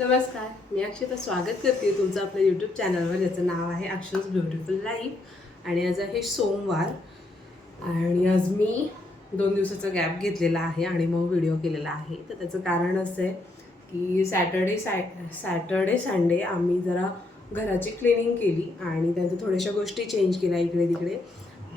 नमस्कार, मी अक्षता स्वागत करते तुमचं आपल्या यूट्यूब चॅनलवर, ज्याचं नाव आहे अक्षूज ब्युटिफुल लाईफ. आणि आज आहे सोमवार आणि आज मी 2 दिवसाचा गॅप घेतलेला आहे आणि मग व्हिडिओ केलेला आहे. तर त्याचं कारण असं आहे की सॅटर्डे संडे आम्ही जरा घराची क्लिनिंग केली आणि त्यांच्या थोड्याशा गोष्टी चेंज केल्या इकडे तिकडे.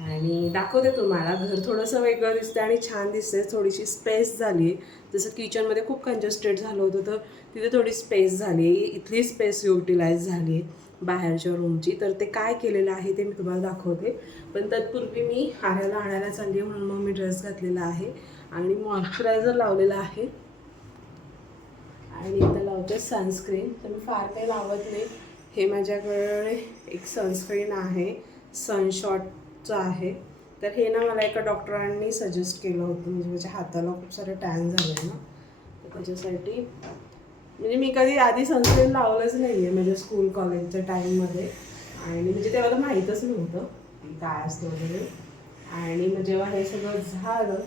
आणि दाखवते तुम्हाला. घर थोडंसं वेगळं दिसतं आणि छान दिसते. थोडीशी स्पेस झाली आहे. जसं किचनमध्ये खूप कंजस्टेड झालं होतं तर तिथे थोडी स्पेस झाली आहे. इथली स्पेस युटिलाइज झाली आहे बाहेरच्या रूमची. तर ते काय केलेलं आहे ते मी तुम्हाला दाखवते. पण तत्पूर्वी मी आऱ्याला आणायला चालली आहे म्हणून मग मी ड्रेस घातलेला आहे आणि मॉइश्चरायझर लावलेला आहे आणि इथं लावते सनस्क्रीन. तर मी फार काही लावत नाही. हे माझ्याकडे एक सनस्क्रीन आहे, सनशॉटचं आहे. तर हे ना मला एका डॉक्टरांनी सजेस्ट केलं होतं. म्हणजे माझ्या हाताला खूप सारे टॅन झाले ना, तर त्याच्यासाठी म्हणजे मी कधी आधी सनस्क्रीन लावलंच नाही आहे माझ्या स्कूल कॉलेजच्या टाईममध्ये. आणि म्हणजे तेव्हा तर माहीतच नव्हतं की काय असतं वगैरे. आणि मग जेव्हा हे सगळं झालं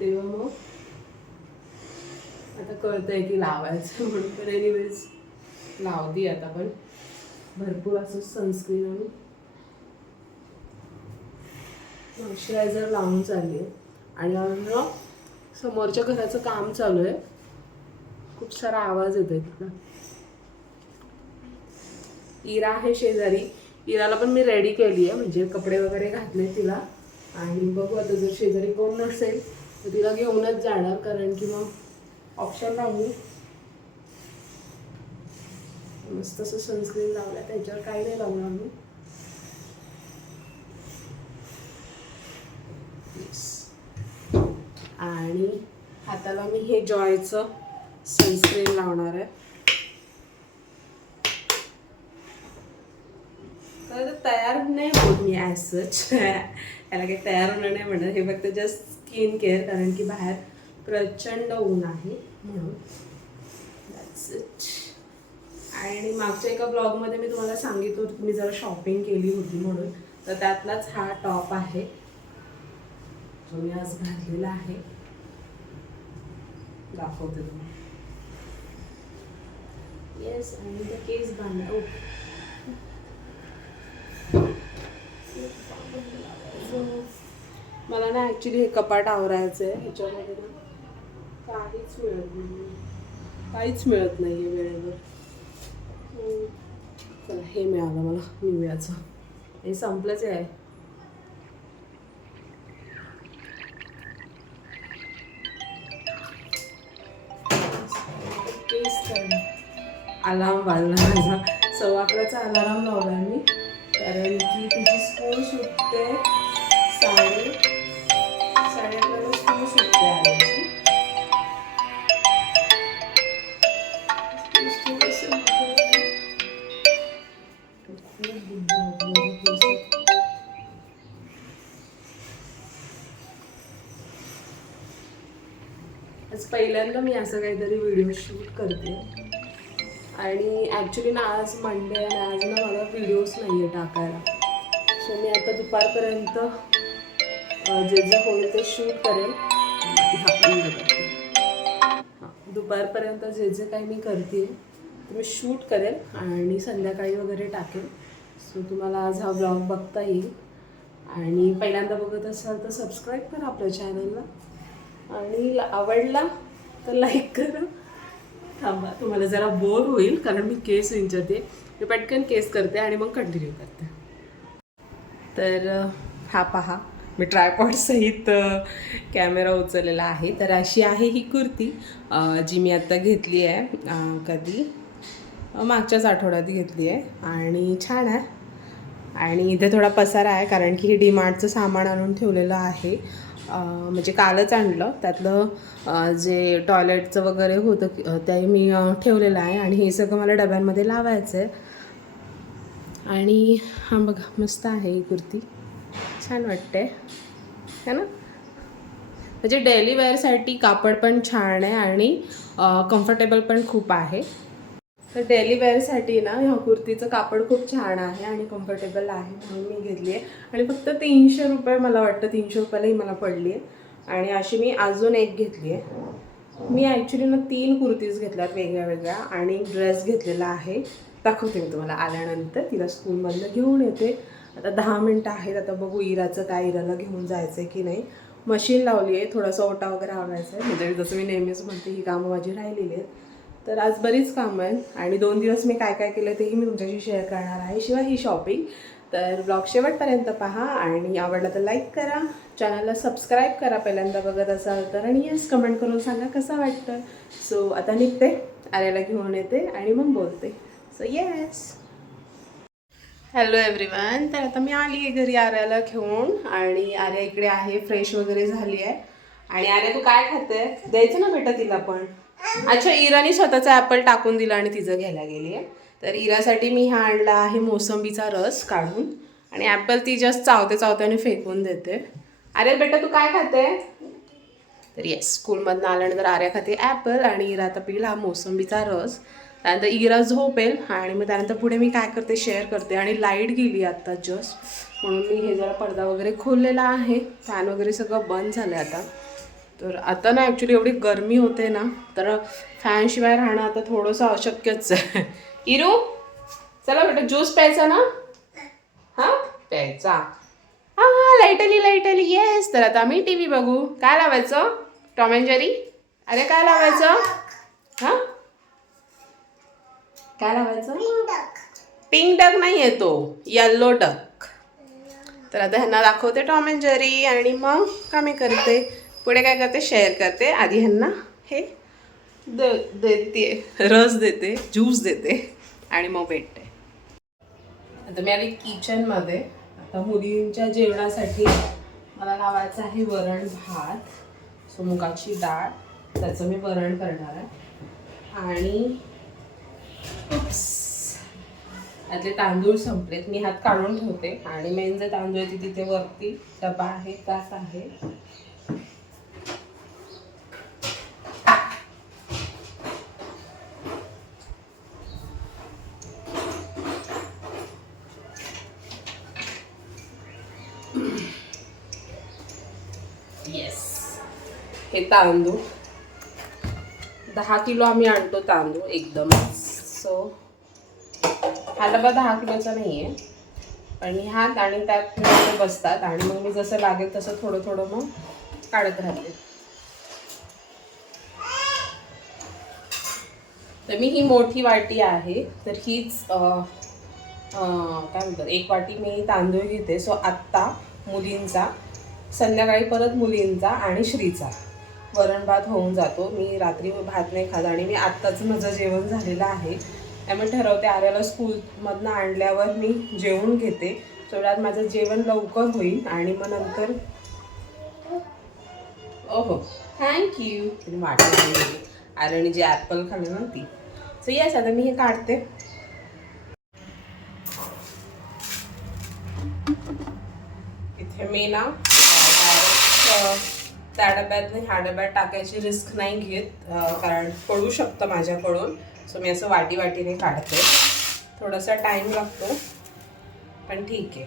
तेव्हा मग आता कळतं आहे की लावायचं म्हणून. तर एनिवेज लावते आता पण भरपूर असं सनस्क्रीन आणि मॉइश्चरायझर लावून चालली आहे. आणि अजून समोरच्या घराचं काम चालू आहे. खूप सारा आवाज येतोय तिथं. इरा आहे शेजारी. इराला पण मी रेडी केली आहे, म्हणजे कपडे वगैरे घातले तिला. आणि बघू आता जर शेजारी कोण नसेल तर तिला घेऊनच जाणार, कारण की मग ऑप्शन नाही. मस्त असं सनस्क्रीन लावलं, त्याच्यावर काही नाही लावणार मी. आणि हाताला मी हे जॉयचं सनस्क्रीन लावणार आहे. तर तयार नाही होत मी ॲज सच. याला काही तयार होणं नाही म्हणत. हे फक्त जस्ट स्किन केअर, कारण की बाहेर प्रचंड ऊन आहे म्हणून. That's it. आणि मागच्या एका ब्लॉगमध्ये मी तुम्हाला सांगितलं होतं की मी जरा शॉपिंग केली होती म्हणून. तर त्यातलाच हा टॉप आहे जो मी आज घातलेला आहे. दाखवते तुम्हाला. येस. आणि ते केस बांधा. मला ना ॲक्च्युली हे कपाट आवरायचं आहे. ह्याच्यामध्ये ना काहीच मिळत नाही आहे वेळेवर. चला, हे मिळालं मला निव्याचं. हे संपलंच आहे. अलार्म वाजला माझा. 11:15चा अलार्म लावला मी, कारण की तिची स्कूल सुटते 11:30 स्कूल सुटते आल्याची. आज पहिल्यांदा मी असं काहीतरी व्हिडिओ शूट करते. आणि ॲक्च्युली ना आज मंडे आणि आज ना मला व्हिडिओज नाही आहे टाकायला. सो मी आता दुपारपर्यंत जे जे होईल ते शूट करेल. दुपारपर्यंत जे जे काही मी करते ते मी शूट करेल आणि संध्याकाळी वगैरे टाकेल. सो तुम्हाला आज हा ब्लॉग बघता येईल. आणि पहिल्यांदा बघत असाल तर सबस्क्राईब करा आपल्या चॅनलला. आणि आवडला तर लाईक करा. थांबा, तुम्हाला जरा बोर होईल कारण मी केस विंचरते. मी पटकन केस करते आणि मग कंटिन्यू करते. तर हा पहा, मी ट्रायपॉडसहित कॅमेरा उचललेला आहे. तर अशी आहे ही कुर्ती, जी मी आत्ता घेतली आहे. कधी मागच्याच आठवड्यात घेतली आहे आणि छान आहे. आणि इथे थोडा पसारा आहे कारण की हे डीमार्टचं सामान आणून ठेवलेलं आहे. म्हणजे कालच आणलं. त्यातलं जे टॉयलेटचं वगैरे होतं ते मी ठेवलेलं आहे. आणि हे सगळं मला डब्यांमध्ये लावायचं आहे. आणि हा बघा, मस्त आहे ही कुर्ती, छान वाटते है ना. म्हणजे डेली वेअरसाठी कापड पण छान आहे आणि कम्फर्टेबल पण खूप आहे. तर डेली वेअरसाठी ना ह्या कुर्तीचं कापड खूप छान आहे आणि कम्फर्टेबल आहे म्हणून मी घेतली आहे. आणि फक्त 300 रुपये, मला वाटतं 300 रुपयालाही मला पडली आहे. आणि अशी मी अजून एक घेतली आहे. मी ॲक्च्युली ना 3 कुर्तीज घेतल्यात वेगळ्या वेगळ्या आणि एक ड्रेस घेतलेला आहे. दाखवते मी तुम्हाला आल्यानंतर. तिला स्कूलमधलं घेऊन येते. आता 10 मिनटं आहेत. आता बघू इराचं काय, इराला घेऊन जायचं आहे की नाही. मशीन लावली आहे, थोडासा ओटा वगैरे आवरायचा आहे. म्हणजे जसं मी नेहमीच म्हणते ही कामं माझी राहिलेली आहेत. तर आज बरीच कामं आहेत आणि 2 दिवस मी काय काय केलं तेही मी तुमच्याशी शेअर करणार आहे, शिवाय ही शॉपिंग. तर ब्लॉग शेवटपर्यंत पहा आणि आवडला तर लाईक करा, चॅनलला सबस्क्राईब करा पहिल्यांदा बघत असाल तर, आणि येस कमेंट करून सांगा कसं वाटतं. सो आता निघते, आर्याला घेऊन येते आणि मग बोलते. So yes, hello everyone. तर आता मी आली आहे घरी आर्याला घेऊन आणि आर्या इकडे आहे, फ्रेश वगैरे झाली आहे. आणि आर्या तू काय खाते? द्यायचं ना बेटा तिला पण. अच्छा, इराने स्वतःचा ॲपल टाकून दिला आणि तिचं घ्यायला गेली आहे. तर इरासाठी मी हा आणला आहे मोसंबीचा रस काढून, आणि ॲपल ती जस्ट चावते चावते आणि फेकून देते. अरे बेटा तू काय खाते? तर येस, स्कूलमधून आल्यानंतर आर्या खाते ॲपल आणि इरा आता पिला हा मोसंबीचा रस. त्यानंतर इरा झोपेल आणि मग त्यानंतर पुढे मी काय करते शेअर करते. आणि लाईट गेली आत्ता जस्ट, म्हणून मी हे जरा पडदा वगैरे खोललेला आहे, फॅन वगैरे सगळं बंद झालं आता. तर आता ना ॲक्च्युली एवढी गरमी होते ना, तर फॅनशिवाय राहणं आता थोडंसं अशक्यच आहे. इरू चला बेटा, ज्यूस प्यायचा ना? हां प्यायचा. हां लाईट आली लाईट आली, येस. तर आता आम्ही टी व्ही बघू. काय लावायचं? Tom and Jerry? अरे काय लावायचं? हां काय लावायचं? पिंक डक नाही येतो, येल्लो डक. तर आता ह्यांना दाखवते टॉम अँड जेरी आणि मग कामे करते. पुढे काय करते शेअर करते. आधी ह्यांना हे देते, रस देते, ज्यूस देते आणि मग भेटते. आता मी आली किचनमध्ये. आता मुलींच्या जेवणासाठी मला लावायचं आहे वरण भात. सो मुगाची डाळ, त्याचं मी वरण करणार आहे. आणि त्यातले तांदूळ संपलेत, मी हात काढून ठेवते. आणि मेन जे तांदूळ आहे तिथे वरती डबा आहे त्यात आहे. येस, हे तांदूळ 10 किलो आम्ही आणतो तांदूळ एकदम. सो हा डबा 10 किलोचा नाही आहे, पण ह्यात आणि त्यात बसतात. आणि मग मी जसं लागेल तसं थोडं थोडं मग काढत राहते. तर मी ही मोठी वाटी आहे, तर हीच काय म्हणतात 1 वाटी मी तांदूळ घेते. सो आत्ता मुलींचा, संध्याकाळी परत मुलींचा आणि श्रीचा वरण भात होऊन जातो. मी रात्री भात नाही खात आणि मी आत्ताच माझं जेवण झालेलं आहे. त्यामुळे ठरवते आर्याला स्कूलमधनं आणल्यावर मी जेवून घेते, तेवढ्यात माझं जेवण लवकर होईल. आणि मग नंतर ओहो थँक्यू, तिने वाटली आर्याने जे ॲपल खाल्लं ना ती. सो येस, आता मी हे काढते. इथे मी ना त्या डब्यात ह्या डब्यात टाकायची रिस्क नाही घेत, कारण पडू शकतं माझ्याकडून. सो मी असं वाटी वाटीने काढते. थोडासा टाईम लागतो पण ठीक आहे,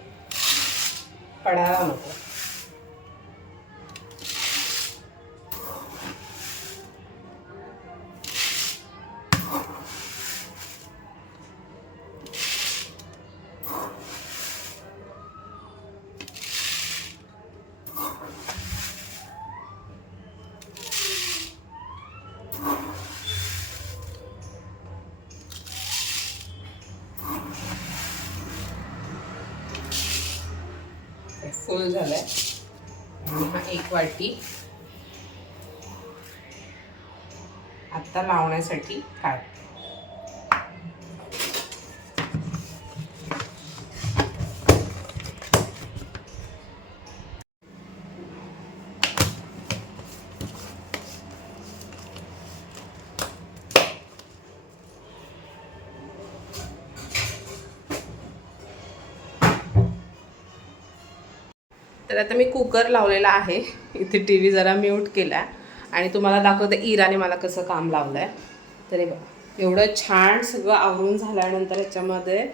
पडायला नको. फुल झालाय आणि हा 1 वाटी आता लावण्यासाठी काढ. तर आता मी कुकर लावलेला आहे. इथे टी व्ही जरा म्यूट केला आणि तुम्हाला दाखवते इराने मला कसं काम लावलं आहे. तरी बघा, एवढं छान सगळं आवरून झाल्यानंतर याच्यामध्ये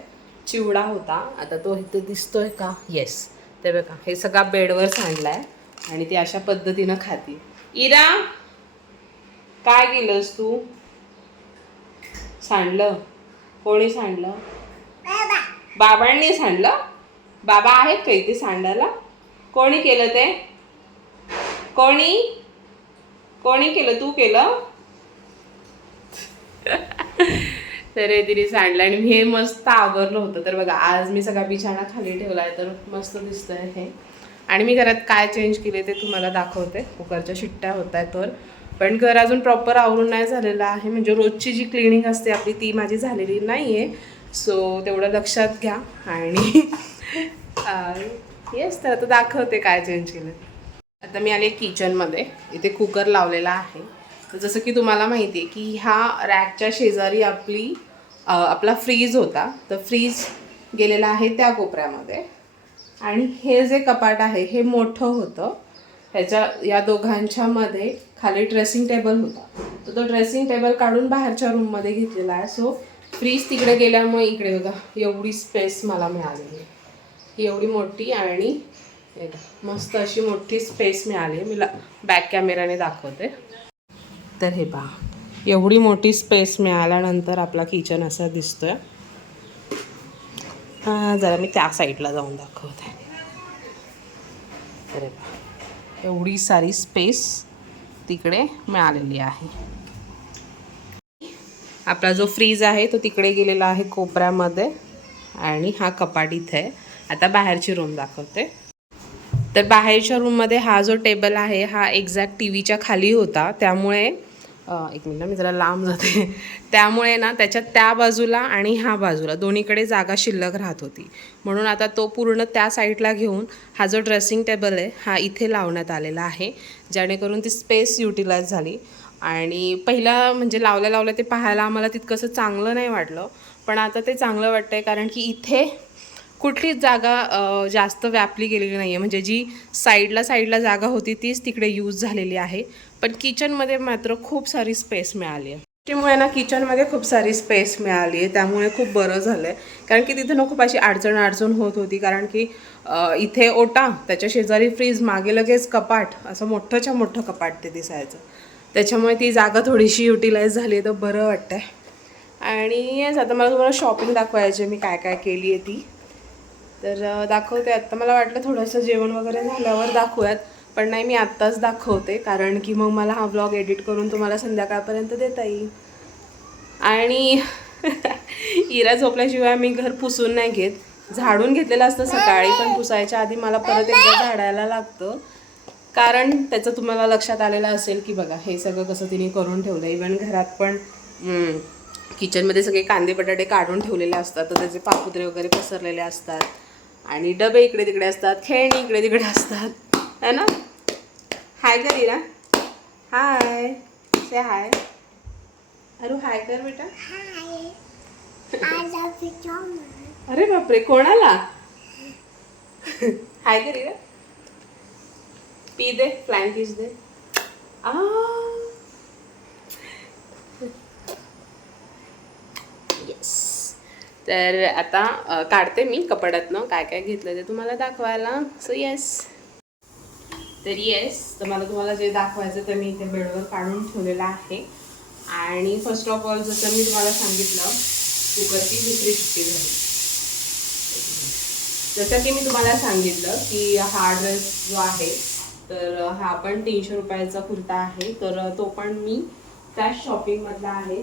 चिवडा होता. आता तो इथे दिसतोय का? येस, ते बघा हे सगळा बेडवर सांडला आहे आणि ती अशा पद्धतीनं खाती. इरा काय केलंस तू? सांडलं? कोणी सांडलं? बाबांनी सांडलं? बाबा आहेत का इथे सांडायला? कोणी केलं ते? कोणी कोणी केलं? तू केलं? तर हे तिने सांडलं आणि हे मस्त आवरलं होतं. तर बघा आज मी सगळा बिछाणा खाली ठेवलाय तर मस्त दिसतंय हे. आणि मी घरात काय चेंज केले ते तुम्हाला दाखवते. कुकरच्या शिट्ट्या होत आहेत तर पण घर अजून प्रॉपर आवरून नाही झालेलं आहे. म्हणजे रोजची जी क्लिनिंग असते आपली ती माझी झालेली नाही आहे. सो तेवढं लक्षात घ्या. आणि येस तर आता दाखवते काय चेंज केलं. आता मी आले किचनमध्ये. इथे कुकर लावलेला आहे. तर जसं की तुम्हाला माहिती आहे की ह्या रॅकच्या शेजारी आपला फ्रीज होता. तर फ्रीज गेलेला आहे त्या कोपऱ्यामध्ये. आणि हे जे कपाट आहे हे मोठं होतं. या दोघांच्या मध्ये खाली ड्रेसिंग टेबल होता. तर तो ड्रेसिंग टेबल काढून बाहेरच्या रूममध्ये घेतलेला आहे. सो फ्रीज तिकडे गेल्यामुळे इकडे बघा एवढी स्पेस मला मिळालेली आहे. ही एवढी मोठी आणि मस्त अशी मोठी स्पेस मिळाली आहे. मी बॅक कॅमेराने दाखवते. तर हे पहा एवढी मोठी स्पेस मिळाल्यानंतर आपला किचन असा दिसतोय. जरा मी त्या साईडला जाऊन दाखवते. अरे पहा एवढी सारी स्पेस तिकडे मिळालेली आहे. आपला जो फ्रीज आहे तो तिकडे गेलेला आहे कोपऱ्यामध्ये आणि हा कपाट इथे आहे. आता बाहेरची रूम दाखवते. तर बाहेरच्या रूममध्ये हा जो टेबल आहे हा एक्झॅक्ट टी व्हीच्या खाली होता. त्यामुळे एक मिनिट मी जरा लांब जाते. त्यामुळे ना त्याच्या त्या बाजूला आणि ह्या बाजूला दोन्हीकडे जागा शिल्लक राहत होती. म्हणून आता तो पूर्ण त्या साईडला घेऊन हा जो ड्रेसिंग टेबल आहे हा इथे लावण्यात आलेला आहे. जेणेकरून ती स्पेस युटिलाइज झाली. आणि पहिला म्हणजे लावल्या ते पाहायला आम्हाला तितकंसं चांगलं नाही वाटलं. पण आता ते चांगलं वाटतं आहे कारण की इथे कुठलीच जागा जास्त व्यापली गेलेली नाही आहे. म्हणजे जी साईडला जागा होती तीच तिकडे यूज झालेली आहे. पण किचनमध्ये मात्र खूप सारी स्पेस मिळाली आहे. त्यामुळे ना किचनमध्ये खूप सारी स्पेस मिळाली आहे. त्यामुळे खूप बरं झालं आहे. कारण की तिथे ना खूप अशी अडचण होत होती. कारण की इथे ओटा, त्याच्या शेजारी फ्रीज, मागे लगेच कपाट, असं मोठं कपाट ते दिसायचं. त्याच्यामुळे ती जागा थोडीशी युटिलाइज झाली आहे तर बरं वाटतं आहे. आणि आता मला तुम्हाला शॉपिंग दाखवायची मी काय काय केली आहे ती. तर दाखवते. आत्ता मला वाटलं थोडंसं जेवण वगैरे झाल्यावर दाखवूयात. पण नाही मी आत्ताच दाखवते कारण की मग मला हा व्लॉग एडिट करून तुम्हाला संध्याकाळपर्यंत देता येईल. आणि इरा झोपल्याशिवाय मी घर पुसून नाही घेत. झाडून घेतलेलं असतं सकाळी पण पुसायच्या आधी मला परत एकदा झाडायला लागतं. कारण त्याचं तुम्हाला लक्षात आलेलं असेल की बघा हे सगळं कसं तिने करून ठेवलं. इवन घरात पण किचनमध्ये सगळे कांदे बटाटे काढून ठेवलेले असतात. तर त्याचे पापुत्रे वगैरे पसरलेले असतात. आणि डबे इकडे तिकडे असतात. खेळणी इकडे तिकडे असतात है ना. हाय कर इरा. हाय से हाय. अरे हाय कर बेटा. अरे बापरे कोणाला. हाय कर इरा. पी दे फ्लाइंग किस दे. येस. तर आता काढते मी कपाटातनं काय काय घेतलं ते तुम्हाला दाखवायला. So yes. तर येस तर मला तुम्हाला जे दाखवायचं ते मी इथे बेडवर काढून ठेवलेलं आहे. आणि फर्स्ट ऑफ ऑल जसं मी तुम्हाला सांगितलं कुकरची दुसरी शिट्टी झाली. जसं की मी तुम्हाला सांगितलं की हा ड्रेस जो आहे तर हा पण 300 रुपयाचा कुर्ता आहे. तर तो पण मी त्याच शॉपिंगमधला आहे.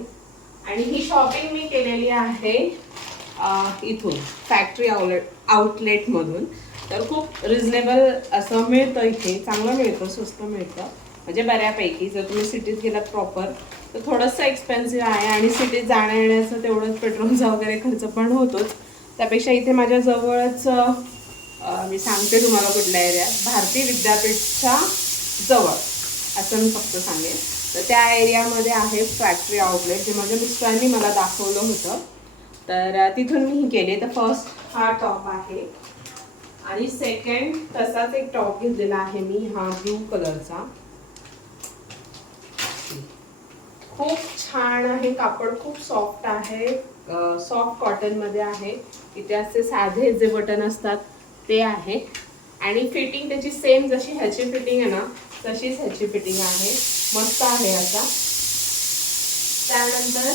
आणि ही शॉपिंग मी केलेली आहे इथून फॅक्टरी आउटलेटमधून. तर खूप रिजनेबल असं मिळतं इथे. चांगलं मिळतं, स्वस्त मिळतं म्हणजे बऱ्यापैकी. जर तुम्ही सिटीत गेलात प्रॉपर तर थोडंसं एक्सपेन्सिव्ह आहे. आणि सिटीत जाण्या येण्याचं तेवढंच पेट्रोलचा वगैरे खर्च पण होतोच. त्यापेक्षा इथे माझ्या जवळच मी सांगते तुम्हाला कुठल्या एरियात, भारती विद्यापीठच्या जवळ असं मी फक्त सांगेन. तर त्या एरियामध्ये आहे फॅक्टरी आउटलेट जे माझ्या मिस्टरांनी मला दाखवलं होतं. तर तिथून मी केले. तर फर्स्ट हा टॉप आहे आणि सेकंड तसाच एक टॉप घेतलेला आहे मी हा ब्लू कलरचा. खूप छान आहे. कापड खूप सॉफ्ट आहे. सॉफ्ट कॉटनमध्ये आहे. इथे असे साधे जे बटन असतात ते आहे. आणि फिटिंग त्याची सेम जशी ह्याची फिटिंग आहे ना तशीच ह्याची फिटिंग आहे. मस्त आहे असा. त्यानंतर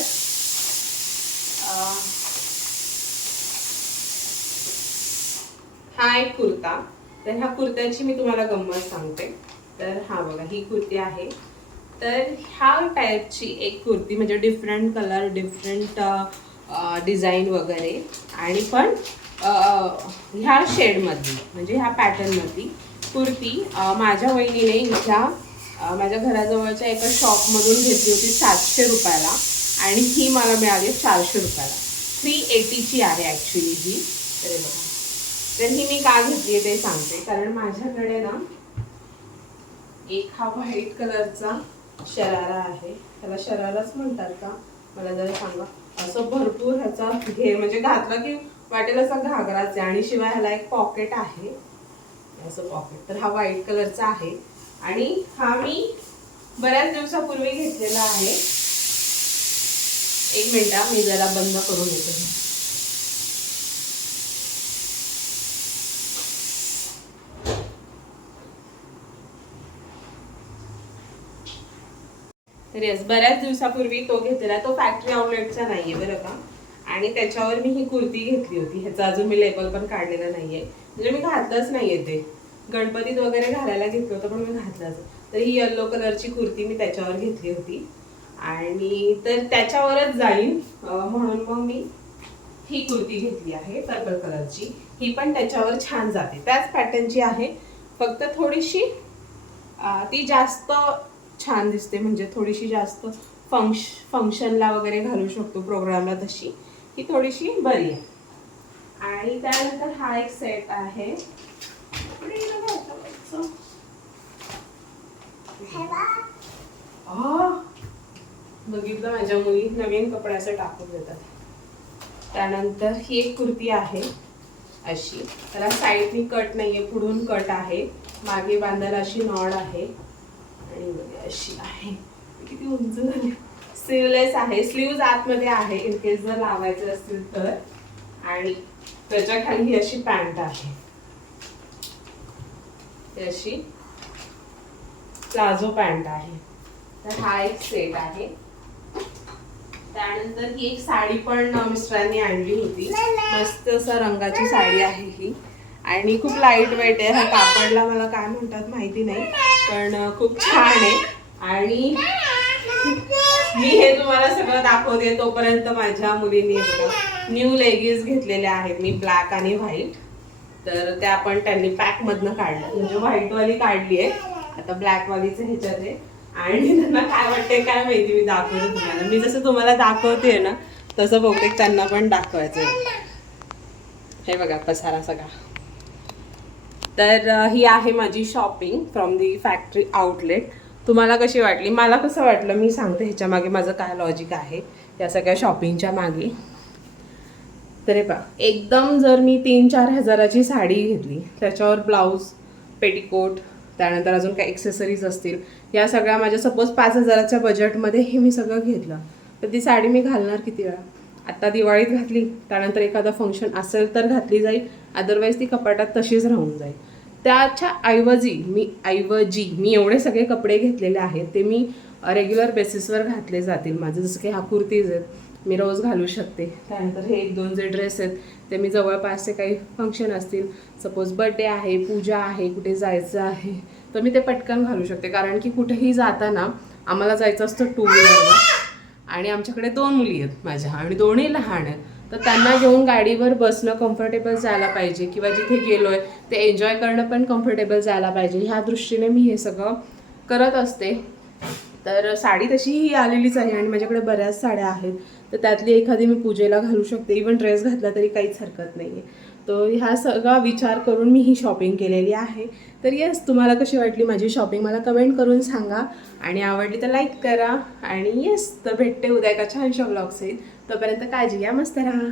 हा एक कुर्ता. तर ह्या कुर्त्याची मी तुम्हाला गंमत सांगते. तर हा बघा, ही कुर्ती आहे. तर ह्या टाईपची एक कुर्ती, म्हणजे डिफरंट कलर, डिफरंट डिझाईन वगैरे, आणि पण ह्या शेडमधली, म्हणजे ह्या पॅटर्नमधली कुर्ती माझ्या वहिनीने हिच्या माझ्या घराजवळच्या एका शॉपमधून घेतली होती 700 रुपयाला, आणि ही मला मिळाली 400 रुपयाला. 380ची आहे ॲक्च्युली ही. तर बघा, तर ही मी का घेतली आहे ते सांगते. कारण माझ्याकडे ना एक हा व्हाईट कलरचा शरारा आहे, त्याला शराराच म्हणतात का मला जरा सांगा. असं भरपूर ह्याचा म्हणजे घातला की वाटेल असा घागराच आहे, आणि शिवाय ह्याला एक पॉकेट आहे, असं पॉकेट. तर हा व्हाईट कलरचा आहे, आणि हा मी बऱ्याच दिवसापूर्वी घेतलेला आहे. एक मिनिट, मी जरा बंद करून येते. तर येस, बऱ्याच दिवसापूर्वी तो घेतलेला. तो फॅक्टरी आउटलेटचा नाहीये बरं का, आणि त्याच्यावर मी ही कुर्ती घेतली होती. ह्याचा अजून मी लेबल पण काढलेला नाहीये, म्हणजे मी घातलंच नाहीये. ते गणपतीत वगैरे घालायला घेतलं होतं, पण मी घातलंच. तर ही येल्लो कलरची कुर्ती मी त्याच्यावर घेतली होती, आणि तर त्याच्यावरच जाईल म्हणून मग मी ही कुर्ती घेतली आहे पर्पल कलरची. ही पण त्याच्यावर छान जाते, त्याच पॅटर्नची आहे, फक्त थोडीशी ती जास्त छान दिसते, म्हणजे थोडीशी जास्त फंक्शनला वगैरे घालू शकतो, प्रोग्रामला, तशी ही थोडीशी बरी आहे. आणि त्यानंतर हा एक सेट आहे. बघितलं, माझ्या मुली नवीन कपड्याचं टाकून देतात. त्यानंतर ही एक कुर्ती आहे अशी, त्याला साईडनी कट नाहीये, पुढून कट आहे, मागे बांधायला अशी नॉड आहे, आणि अशी आहे. किती उंच झाली. स्लीवलेस आहे, स्लीव्ज आतमध्ये आहे इन केस जर लावायचे असतील तर. आणि त्याच्या खाली ही अशी पॅन्ट आहे, अशी प्लाझो पॅन्ट आहे. तर हा एक सेट आहे. त्यानंतर ही एक साडी पण मिस्टरांनी आणली होती, मस्त असं रंगाची साडी आहे ही, आणि खूप लाईट वेट आहे. ह्या कापडला मला काय म्हणतात माहिती नाही, पण खूप छान आहे. आणि मी हे तुम्हाला सगळं दाखवते तोपर्यंत माझ्या मुलींनी न्यू लेगिन्स घेतलेल्या आहेत मी, ब्लॅक आणि व्हाईट. तर त्या पण त्यांनी पॅक मधनं काढल्या, म्हणजे व्हाईटवाली काढली आहे, आता ब्लॅकवालीच ह्याच्यात आहे. आणि त्यांना काय वाटतंय काय माहिती, मी दाखवते तुम्हाला. मी जसं तुम्हाला दाखवते ना तसं बहुतेक त्यांना पण दाखवायचं आहे. हे बघा पसारा सगळा. तर ही आहे माझी shopping from the factory outlet. तुम्हाला कशी वाटली, मला कसं वाटलं मी सांगते, ह्याच्या मागे माझं काय लॉजिक आहे या सगळ्या शॉपिंगच्या मागे. तर हे पहा, एकदम जर मी 3-4 हजाराची साडी घेतली, त्याच्यावर ब्लाऊज, पेटिकोट, त्यानंतर अजून काही एक्सेसरीज असतील, या सगळ्या माझ्या सपोज 5,000च्या बजेटमध्ये हे मी सगळं घेतलं, तर ती साडी मी घालणार किती वेळा. आता दिवाळीत घातली, त्यानंतर एखादा फंक्शन असेल तर घातली जाईल, अदरवाईज ती कपाटात तशीच राहून जाईल. त्याच्या ऐवजी मी एवढे सगळे कपडे घेतलेले आहेत, ते मी रेग्युलर बेसिसवर घातले जातील माझे. जसं की हा कुर्तीज आहेत, मी रोज घालू शकते. त्यानंतर हे 1-2 जे ड्रेस आहेत ते मी जवळपासचे काही फंक्शन असतील, सपोज बर्थडे आहे, पूजा आहे, कुठे जायचं आहे, तर मी ते पटकन घालू शकते. कारण की कुठेही जाताना आम्हाला जायचं असतं 2 व्हीलरवर, आणि आमच्याकडे 2 मुली आहेत माझ्या, आणि दोन्ही लहान आहेत. तर त्यांना घेऊन गाडीवर बसणं कम्फर्टेबल जायला पाहिजे, किंवा जिथे गेलोय ते एन्जॉय करणं पण कम्फर्टेबल जायला पाहिजे, ह्या दृष्टीने मी हे सगळं करत असते. तर साडी तशी ही आलेलीच आहे, आणि माझ्याकडे बऱ्याच साड्या आहेत, तर त्यातली एखादी मी पूजेला घालू शकते. इवन ड्रेस घातला तरी काहीच हरकत नाही आहे. तो ह्या सगळा विचार करून मी ही शॉपिंग केलेली आहे. तर येस, तुम्हाला कशी वाटली माझी शॉपिंग मला कमेंट करून सांगा, आणि आवडली तर लाईक करा. आणि येस, तर भेटते उद्या एका छानशा व्लॉग्स येईल. तोपर्यंत काळजी घ्या, मस्त राहा.